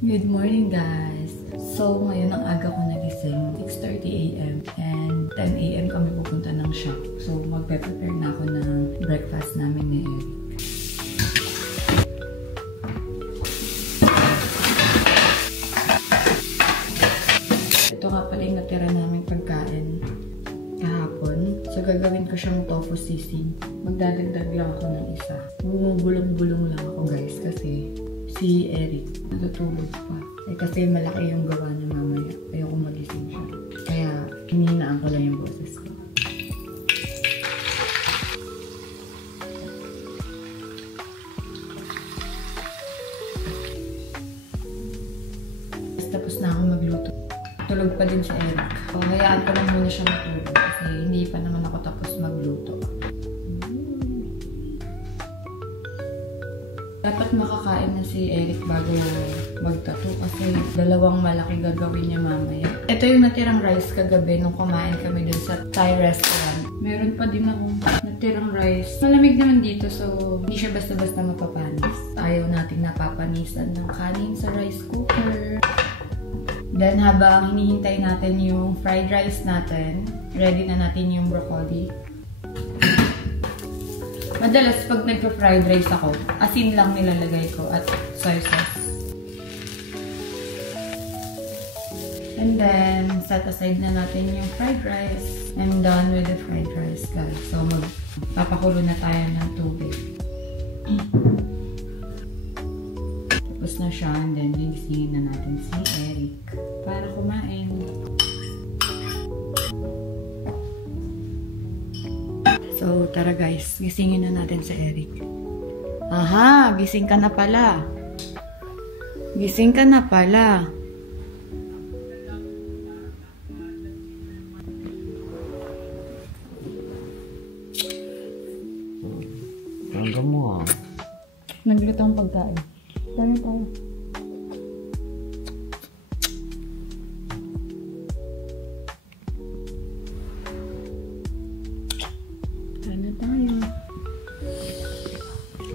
Good morning, guys! So, ngayon ang aga ko nagising, 6:30 AM and 10 AM kami pupunta ng shop. So, magpe-prepare na ako ng breakfast namin ni Eric. Ito nga pala yung natira naming pagkain kahapon. So, gagawin ko siyang tofu sisig. Magdadagdag lang ako ng isa. Bumubulong-bulong lang ako, guys, kasi si Eric natutulog pa. Eh, kasi malaki yung gawa niya mamaya. Ayoko magising siya. Kaya, hinihinaan ko lang yung boses ko. Tapos na ako magluto. Tulog pa din si Eric. So, hayaan ko lang muna siya matulog kasi hindi pa naman ako tapos magluto. Dapat makakain na si Eric bago mag-tattoo kasi dalawang malaki gagawin niya mamaya. Ito yung natirang rice kagabi nung kumain kami dun sa Thai restaurant. Meron pa din akong natirang rice. Malamig naman dito so hindi siya basta-basta mapapanis. Ayaw nating napapanisan ng kanin sa rice cooker. Then habang hinihintay natin yung fried rice natin, ready na natin yung broccoli. Madalas, pag nagpa-fried rice ako, asin lang nilalagay ko at soy sauce. And then, set aside na natin yung fried rice. I'm done with the fried rice, guys. So, magpapakulo na tayo ng tubig. Tapos na siya, and then, gigisingin na natin si Eric para kumain. So, tara guys, gisingin na natin si Eric. Aha, gising ka na pala. Gising ka na pala. Hanggang mo ah. Nagluto ang pagkain. Dami tayo.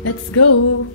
Let's go!